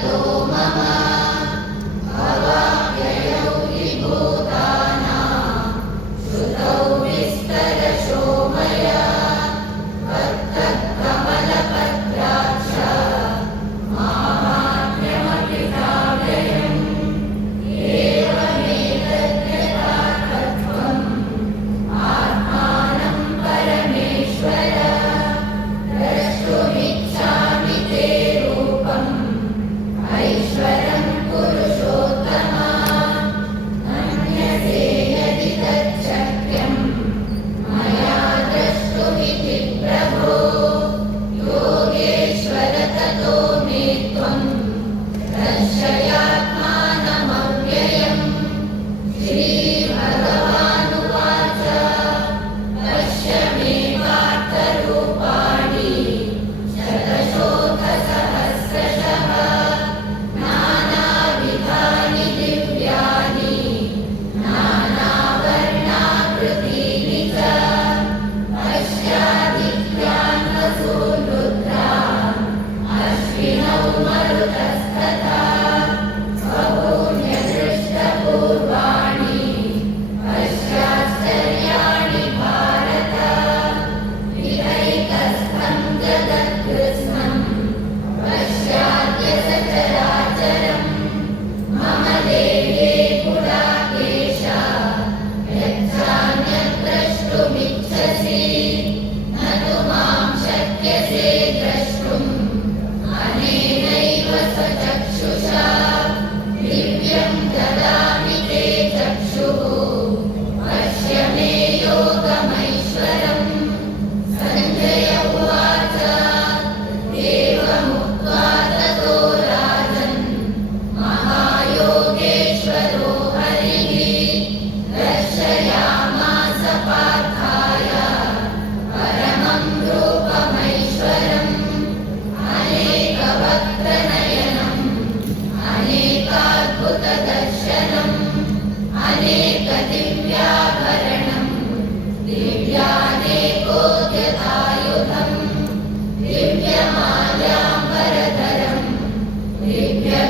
Santo. todas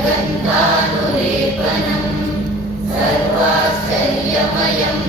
पश्यामि त्वाम्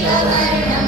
दीप्तमनेकवर्णं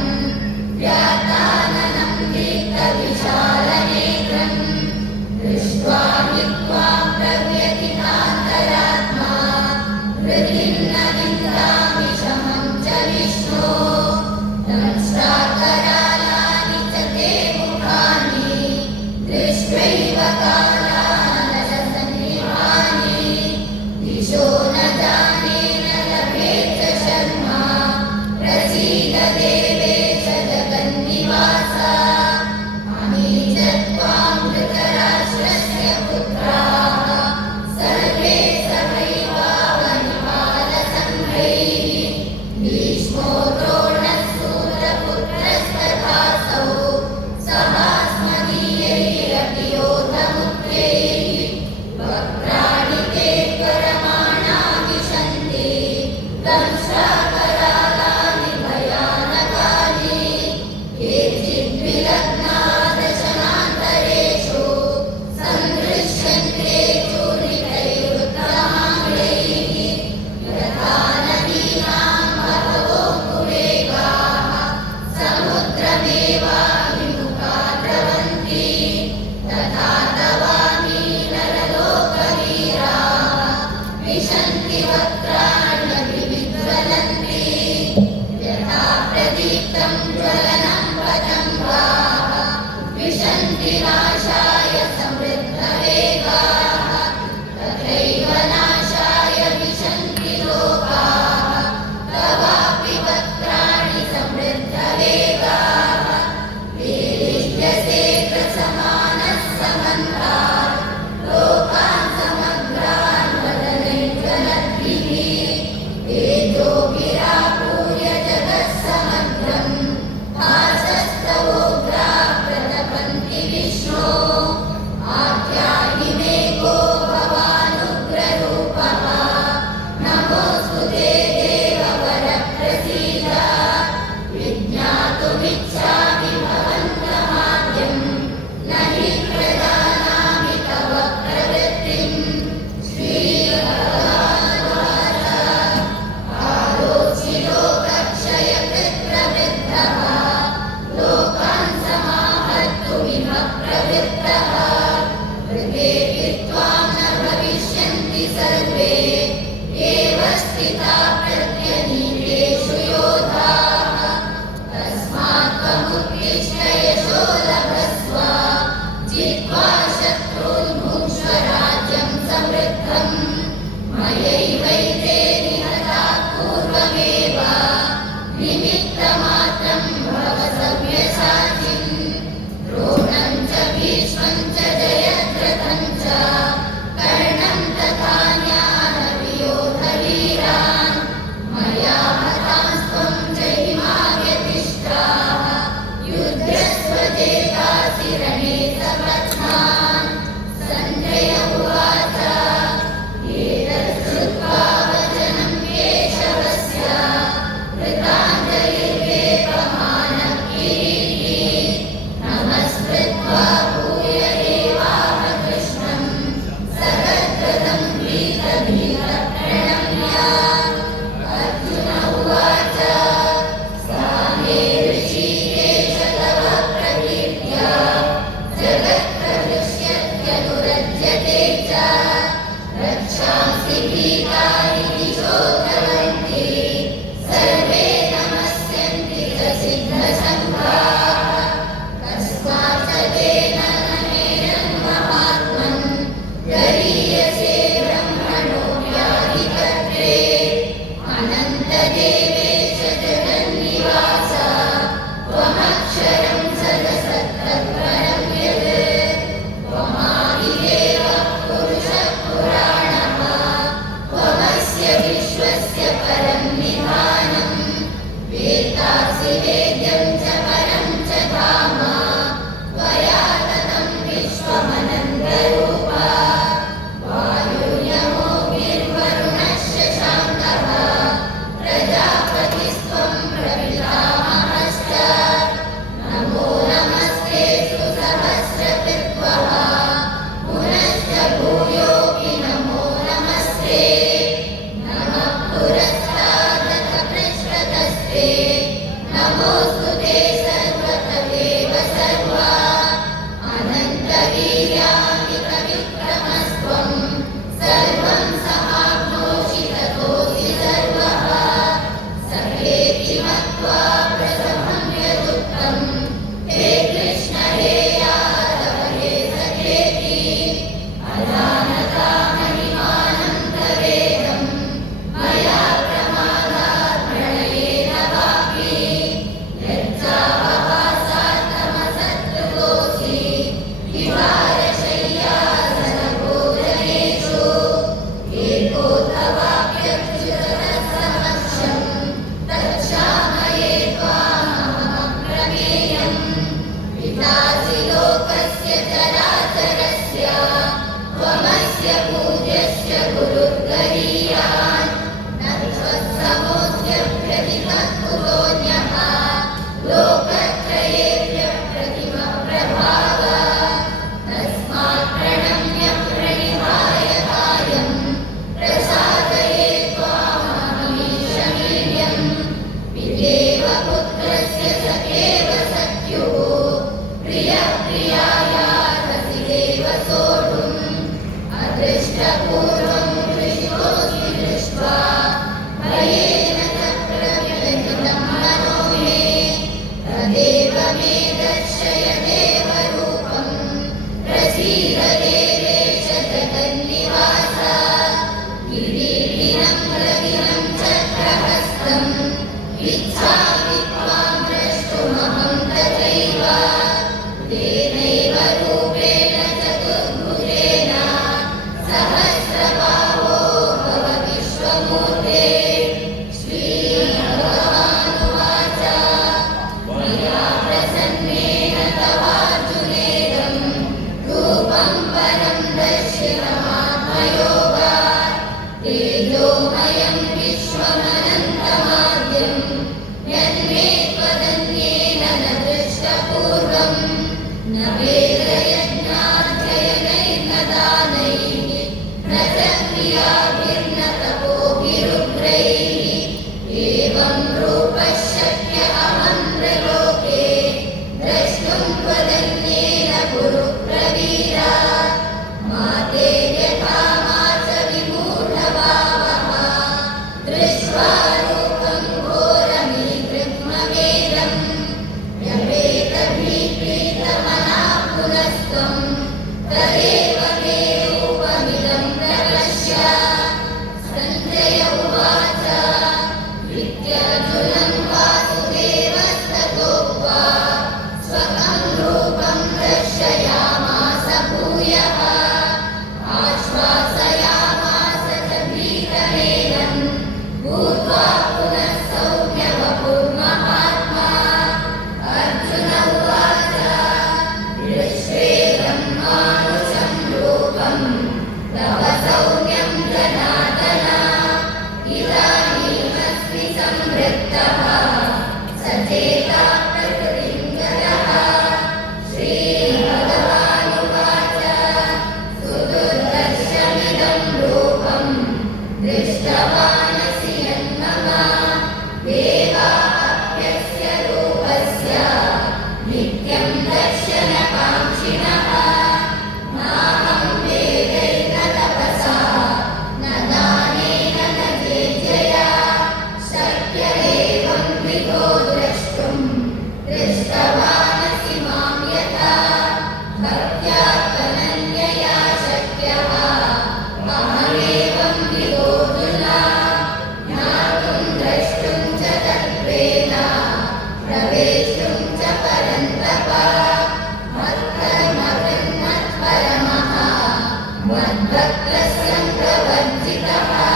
नमोऽस्तु ते सर्वतदेव सर्वा It is a disappear. सञ्चितः